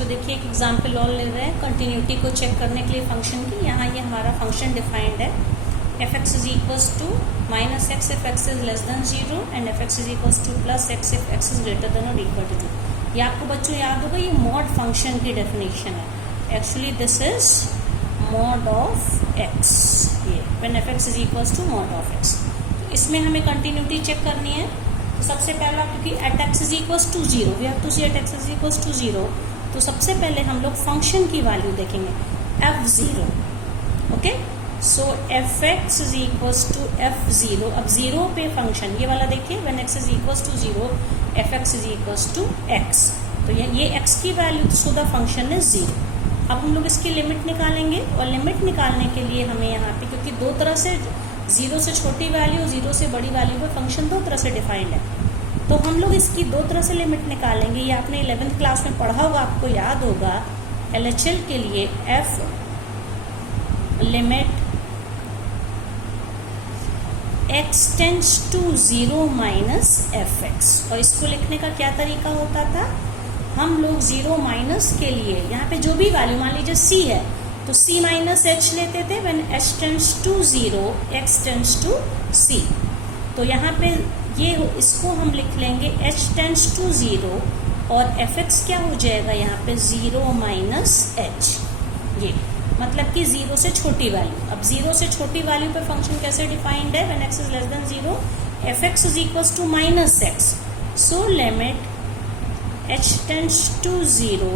बच्चों देखिए एक एग्जाम्पल और ले रहे हैं कंटिन्यूटी को चेक करने के लिए फंक्शन की। यहाँ ये हमारा फंक्शन डिफाइंड है F x is equals to minus X if x is less than 0 and F x is equals to plus X if x is greater than और इक्वल टू 2। ये आपको बच्चों याद होगा, ये मॉड फंक्शन की definition है। Actually this is mod of X, ये when F x is equals to mod of X. तो इसमें हमें कंटिन्यूटी चेक करनी है। तो सबसे पहला क्योंकि at x is equals to 0, we have to see at x is equals to 0, तो सबसे पहले हम लोग फंक्शन की वैल्यू देखेंगे f0। Okay, so f x is equals to f0। अब 0 पे फंक्शन ये वाला देखिए, when x is equals to 0 f x is equals to x, तो ये x की value, so the function is 0। अब हम लोग इसकी लिमिट निकालेंगे और लिमिट निकालने के लिए हमें यहाँ पे, क्योंकि दो तरह से 0 से छोटी वैल्यू 0 से बड़ी वैल्यू पे फंक्शन दो तरह से डिफाइंड है, तो हम लोग इसकी दो तरह से लिमिट निकालेंगे। ये आपने 11th क्लास में पढ़ा होगा, आपको याद होगा। LHL के लिए f limit x tends to 0 minus f x, और इसको लिखने का क्या तरीका होता था, हम लोग 0 माइनस के लिए यहाँ पे जो भी वैल्यू, मान लीजिए c है तो c माइनस एच लेते थे, when h tends to 0 x tends to c। तो यहाँ पे ये इसको हम लिख लेंगे h टेंड्स टू 0 और एफ एक्स क्या हो जाएगा यहाँ पे 0 माइनस एच। ये मतलब कि 0 से छोटी वैल्यू। अब 0 से छोटी वैल्यू पे फंक्शन कैसे डिफाइंड है, when x is less than 0 f x is equals to minus x, so limit h tends to 0,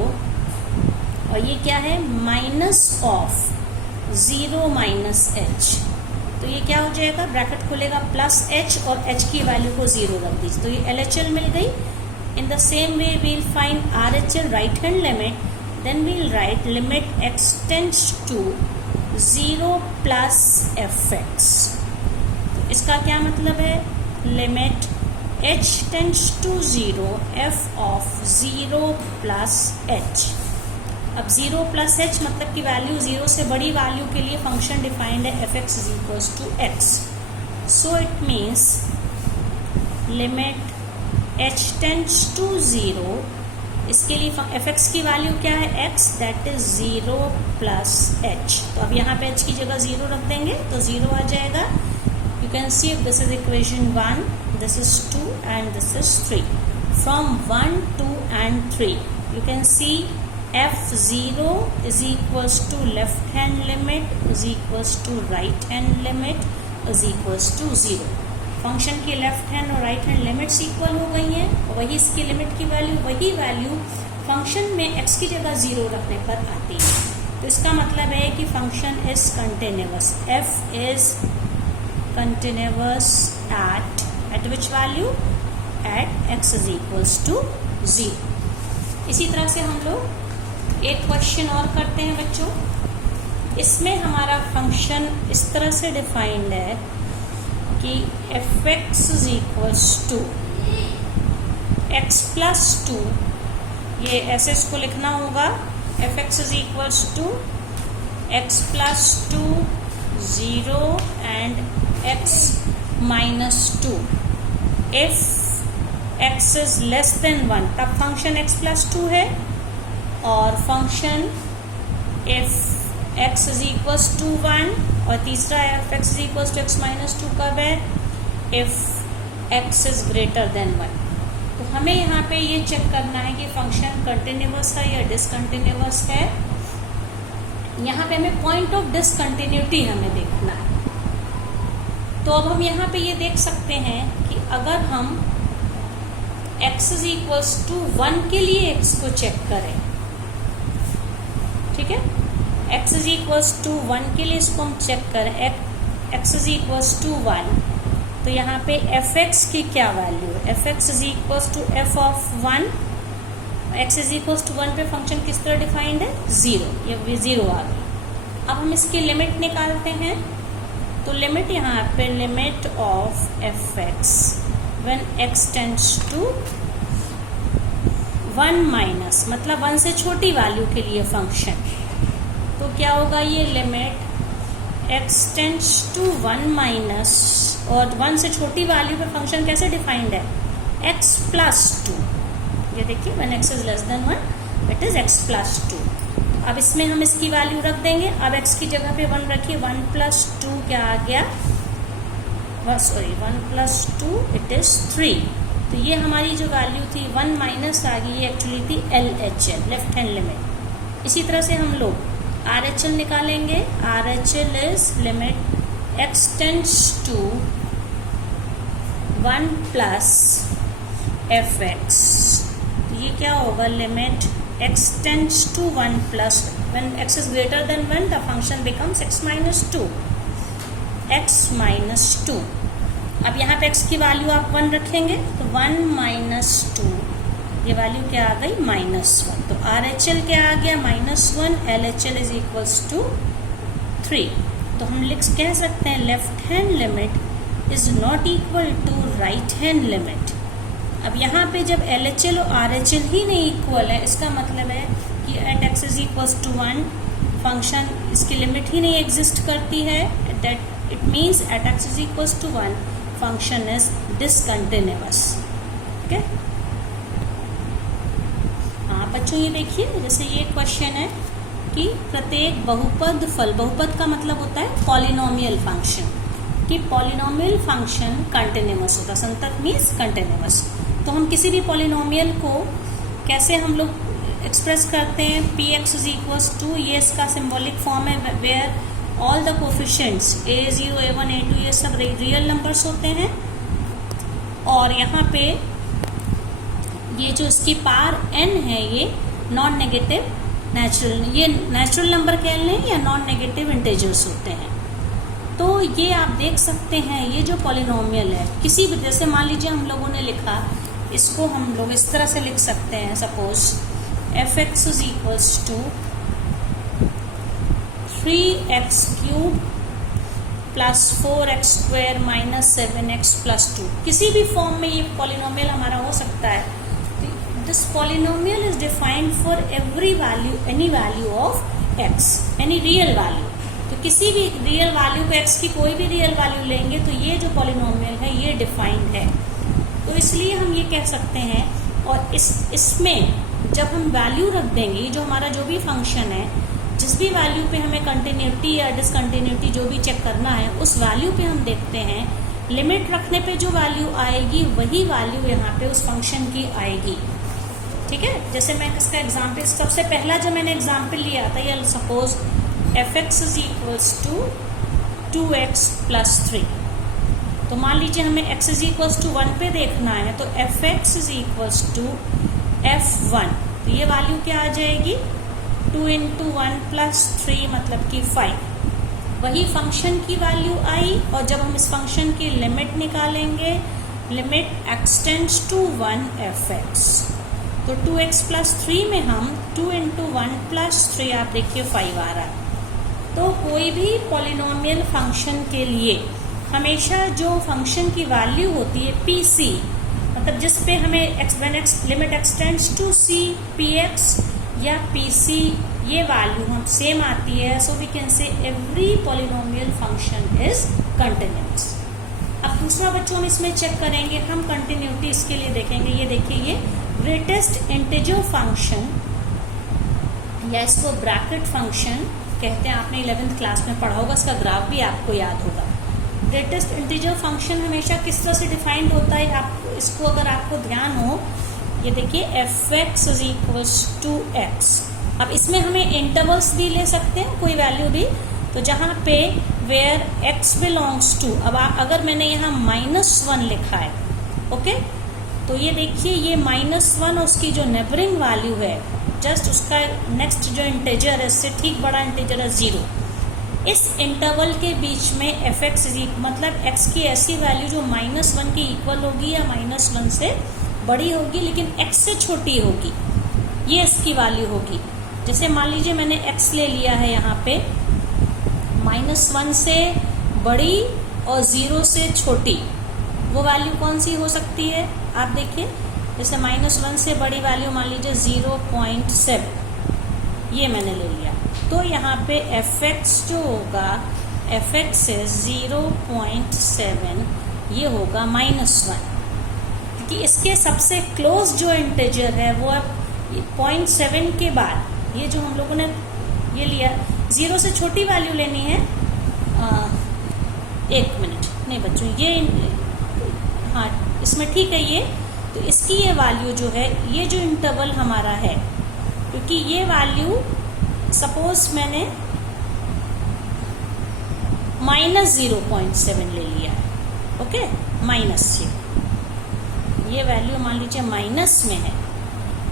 और ये क्या है माइनस ऑफ 0 माइनस एच, तो ये क्या हो जाएगा, ब्रैकेट खुलेगा प्लस h और h की वैल्यू को 0 रख दीजिए, तो ये LHL मिल गई। In the same way we'll find RHL, right hand limit, then we'll write limit x tends to 0 plus f x. इसका क्या मतलब है, limit h tends to 0 f of 0 plus h। अब 0 प्लस एच मतलब कि value 0 से बड़ी value के लिए फंक्शन डिफाइंड है F x is equals to x, so it means limit h tends to 0, इसके लिए एफ एक्स की वैल्यू क्या है x, that is 0 plus H. तो अब यहाँ पे h की जगह 0 रख देंगे तो 0 आ जाएगा। You can see this is equation 1, this is 2 and this is 3। From 1, 2 and 3 you can see f0 is equals to left hand limit is equals to right hand limit is equals to 0। Function की left hand और right hand limits equal हो गई हैं, और वही इसकी limit की value, वही वैल्यू फंक्शन में x की जगह 0 रखने पर आती है। तो इसका मतलब है कि function is continuous, f is continuous at which value, at x is equals to 0। इसी तरह से हम लोग एक क्वेश्चन और करते हैं बच्चों। इसमें हमारा फंक्शन इस तरह से डिफाइंड है कि f x is equals to x plus 2, ये ऐसे इसको लिखना होगा, f x is equals to x plus 2 0 and x minus 2। If x is less than 1 तब फंक्शन एक्स प्लस 2 है, और function if x is equals to 1, और तीसरा f x is equals to x minus 2 कब है, if x is greater than 1। तो हमें यहाँ पे ये चेक करना है कि फंक्शन कंटिन्यूअस है या डिसकंटिन्यूअस है। यहाँ पे हमें पॉइंट ऑफ डिसकंटिन्यूटी हमें देखना है। तो अब हम यहाँ पे ये देख सकते हैं कि अगर हम x इज इक्वल्स टू 1 के लिए x को चेक करें, ठीक है, x इज इक्वल्स टू 1 के लिए इसको हम चेक करें, x इज इक्वल्स टू 1, तो यहाँ पे एफ एक्स की क्या वैल्यू है, F x is equals to f of 1, x is equals to 1 पे फंक्शन किस तरह डिफाइंड है, 0, ये 0 आ गई। अब हम इसकी लिमिट निकालते हैं, तो लिमिट यहाँ पे limit of f x when x tends to 1 minus, मतलब 1 से छोटी वैल्यू के लिए फंक्शन, तो क्या होगा, ये limit x tends to 1 minus, और 1 से छोटी वैल्यू पे फंक्शन कैसे डिफाइंड है, x प्लस 2। ये देखिए when x is less than 1 it is x plus 2। अब इसमें हम इसकी वैल्यू रख देंगे। अब x की जगह पे 1 रखिए, 1 प्लस 2 क्या आ गया, 1 प्लस 2 इट इज 3। तो ये हमारी जो वैल्यू थी 1 माइनस आ गई, ये एक्चुअली थी LHL, लेफ्ट हैंड लिमिट। इसी तरह से हम लोग RHL निकालेंगे। RHL is limit x tends to 1 plus fx। तो ये क्या होगा, limit x tends to 1 plus, when x is greater than 1 the function becomes x minus 2, x minus 2। अब यहाँ पे x की वैल्यू आप 1 रखेंगे तो 1 माइनस 2, ये वैल्यू क्या आ गई, -1। तो RHL क्या आ गया, -1, LHL इज इक्वल्स टू 3। तो हम कह सकते हैं left hand limit is not equal to right hand limit. अब यहाँ पे जब LHL और RHL ही नहीं इक्वल है, इसका मतलब है कि at x is equals to 1 function, इसकी लिमिट ही नहीं एग्जिस्ट करती है। That it means at x is equals to 1 function is discontinuous. Okay, हाँ बच्चों ये देखिए, जैसे ये क्वेश्चन है कि प्रत्येक बहुपद फल, बहुपद का मतलब होता है पॉलिनोमियल फंक्शन, कि पॉलिनोमियल फंक्शन कंटिन्यूअस होगा। संतत मीन्स कंटिन्यूअस। तो हम किसी भी पॉलिनोमियल को कैसे हम लोग एक्सप्रेस करते हैं, px इज इक्वल्स टू, ये इसका सिंबॉलिक फॉर्म है where all the coefficients a0 a1 a2 ये सब रियल नंबर्स होते हैं। और यहाँ पे ये जो इसकी पावर n है ये नॉन नेगेटिव नेचुरल, ये नेचुरल नंबर कह लें या नॉन नेगेटिव इंटीजर्स होते हैं। तो ये आप देख सकते हैं, ये जो पॉलिनोमियल है किसी भी, जैसे मान लीजिए हम लोगों ने लिखा, इसको हम लोग इस तरह से लिख सकते हैं, suppose fx is equals to 3x cube plus 4x square minus 7x plus 2। किसी भी फॉर्म में ये पॉलिनोमियल हमारा हो सकता है। This polynomial is defined for every value, any value of x, any real value. तो किसी भी रियल वैल्यू पे x की कोई भी रियल वैल्यू लेंगे तो ये जो पॉलिनोमियल है ये डिफाइंड है। तो इसलिए हम ये कह सकते हैं, और इसमें जब हम वैल्यू रख देंगे, जो हमारा जो भी फंक्शन है, जिस भी वैल्यू पे हमें कंटिन्यूटी या डिसकंटिन्यूटी जो भी चेक करना है, उस वैल्यू पे हम देखते हैं लिमिट रखने पे जो वैल्यू आएगी वही वैल्यू यहाँ पे उस फंक्शन की आएगी। ठीक है, जैसे मैं इसका एग्जाम्पल, सबसे पहला जो मैंने एग्जाम्पल लिया था, ये suppose fx is equals to 2x plus 3। तो मान लीजिए हमें x इज इक्वल्स टू 1 पे देखना है, तो fx is equals to f1। तो ये वैल्यू क्या आ जाएगी, 2 इंटू 1 प्लस 3 मतलब कि 5। वही फंक्शन की वैल्यू आई। और जब हम इस फंक्शन की लिमिट निकालेंगे, limit x tends to 1 fx, तो 2x प्लस 3 में हम 2 इंटू 1 प्लस 3, आप देखिए 5 आ रहा है। तो कोई भी पॉलिनोमियल फंक्शन के लिए हमेशा जो फंक्शन की वैल्यू होती है pc, मतलब जिस पे हमें limit x tends to c px या pc, ये वैल्यू हम सेम आती है। So we can say every polynomial function is continuous. अब दूसरा बच्चों हम इसमें चेक करेंगे, हम कंटिन्यूटी इसके लिए देखेंगे। ये देखिए, ये ग्रेटेस्ट इंटीजर फंक्शन या इसको ब्रैकेट फंक्शन कहते हैं, आपने 11th क्लास में पढ़ा होगा, इसका ग्राफ भी आपको याद होगा। ग्रेटेस्ट इंटीजर फंक्शन हमेशा किस तरह से डिफाइंड होता है, आप इसको अगर आपको ध्यान हो, ये देखिए fx is equals to x। अब इसमें हमें इंटरवल्स भी ले सकते हैं, कोई वैल्यू भी, तो जहाँ पे वेयर x बिलोंग्स टू, अब अगर मैंने यहाँ -1 लिखा है, ओके, तो ये देखिए ये -1 उसकी जो नेबरिंग वैल्यू है, जस्ट उसका नेक्स्ट जो इंटीजर है इससे ठीक बड़ा इंटीजर है 0। इस इंटरवल के बीच में fx मतलब x की ऐसी वैल्यू जो -1 की इक्वल होगी या -1 से बड़ी होगी लेकिन x से छोटी होगी, ये इसकी वैल्यू होगी। जैसे मान लीजिए मैंने x ले लिया है यहाँ पे, -1 से बड़ी और 0 से छोटी, वो वैल्यू कौन सी हो सकती है, आप देखिए। जैसे -1 से बड़ी वैल्यू मान लीजिए 0.7, ये मैंने ले लिया। तो यहाँ पे fx जो होगा, fx है 0.7, ये होगा -1, क्योंकि इसके सबसे क्लोज जो इंटीजर है वो अब 0.7 के बाद ये जो हम लोगों ने ये लिया, 0 से छोटी वैल्यू लेनी है। 1 मिनट, नहीं बच्चों ये हाँ इसमें ठीक है ये, तो इसकी ये वैल्यू जो है, ये जो इंटरवल हमारा है, क्योंकि ये वैल्यू सपोज मैंने -0.7 ले लिया है, ओके, माइनस ये वैल्यू मान लीजिए माइनस में है,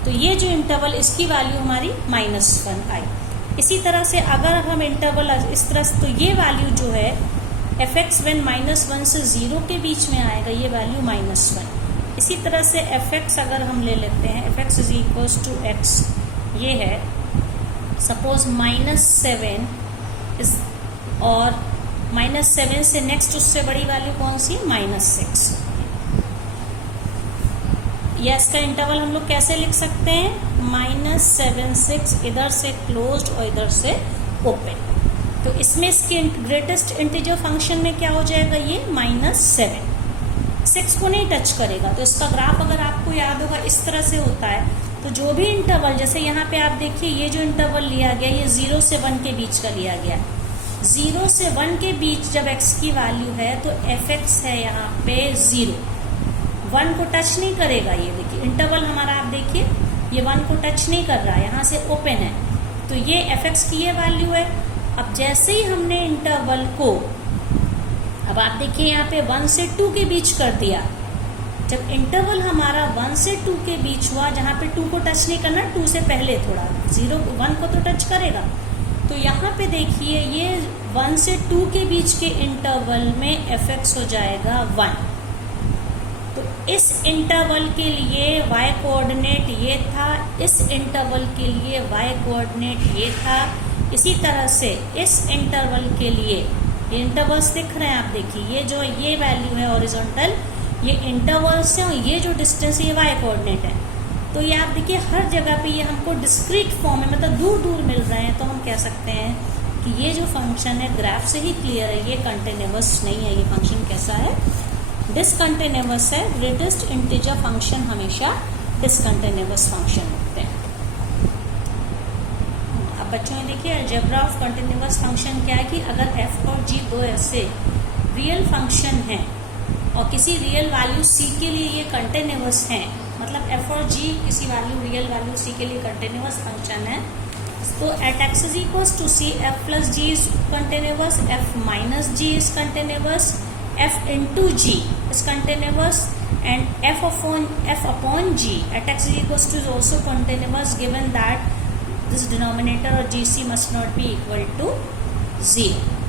तो ये जो इंटरवल इसकी वैल्यू हमारी -1 आई। इसी तरह से अगर हम इंटरवल इस तरह से, तो ये वैल्यू जो है f(x) व्हेन -1 से 0 के बीच में आएगा, ये वैल्यू -1। इसी तरह से f(x) अगर हम ले लेते हैं, f(x) = x, ये है सपोज -7 और -7 से नेक्स्ट उससे बड़ी वैल्यू कौन सी है, -6। या इसका इंटरवल हम लोग कैसे लिख सकते हैं, -7 6, इधर से क्लोज्ड और इधर से ओपन। तो इसमें इसके ग्रेटेस्ट इंटीजर फंक्शन में क्या हो जाएगा, ये -7, 6 को नहीं टच करेगा। तो इसका ग्राफ अगर आपको याद होगा इस तरह से होता है। तो जो भी इंटरवल, जैसे यहाँ पे आप देखिए ये जो इंटरवल लिया गया, ये 0 से 1 के बीच का लिया गया। 0 से 1 के बीच जब x की वैल्यू है तो f(x) है यहाँ पे 0, 1 को टच नहीं करेगा। ये देखिए इंटरवल हमारा, आप देखिए ये 1 को टच नहीं कर रहा है, यहाँ से ओपन है, तो ये f(x) की ये वैल्यू है। अब जैसे ही हमने इंटरवल को, अब आप देखिए यहाँ पे 1 से 2 के बीच कर दिया, जब इंटरवल हमारा 1 से 2 के बीच हुआ, जहाँ पे 2 को टच नहीं करना, 2 से पहले थोड़ा 1 को तो टच करेगा। तो यहाँ पे देखिए ये 1 से 2 के बीच के इंटरवल में f(x) हो जाएगा 1। तो इस इंटरवल के लिए y कोऑर्डिनेट ये था, इस इंटरवल के लिए y कोऑर्डिनेट ये था। इसी तरह से इस इंटरवल के लिए ये इंटरवल्स दिख रहे हैं, आप देखिए ये जो ये वैल्यू है हॉरिजॉन्टल, ये इंटरवल्स है, और ये जो डिस्टेंस है ये y कोऑर्डिनेट है। तो ये आप देखिए हर जगह पे ये हमको डिस्क्रीट फॉर्म में, मतलब दूर दूर मिल रहे हैं। तो हम कह सकते हैं कि ये जो फंक्शन है ग्राफ से ही क्लियर है, ये कंटिन्यूअस नहीं है। ये फंक्शन कैसा है, डिसकंटिन्यूअस है। ग्रेटेस्ट इंटीजर फंक्शन हमेशा डिसकंटिन्यूअस फंक्शन होते हैं। अब बच्चों ने देखिए अलजेब्रा ऑफ कंटिन्यूअस फंक्शन क्या है कि अगर f और g दो ऐसे रियल फंक्शन हैं और किसी रियल वैल्यू c के लिए ये कंटिन्यूअस हैं, मतलब f और g किसी वैल्यू रियल वैल्यू c के लिए कंटिन्यूअस फंक्शन है, तो at x = c, f plus g is continuous, f minus g is continuous, f into g is continuous, and f upon g at x = is also continuous given that this denominator or gc must not be equal to 0.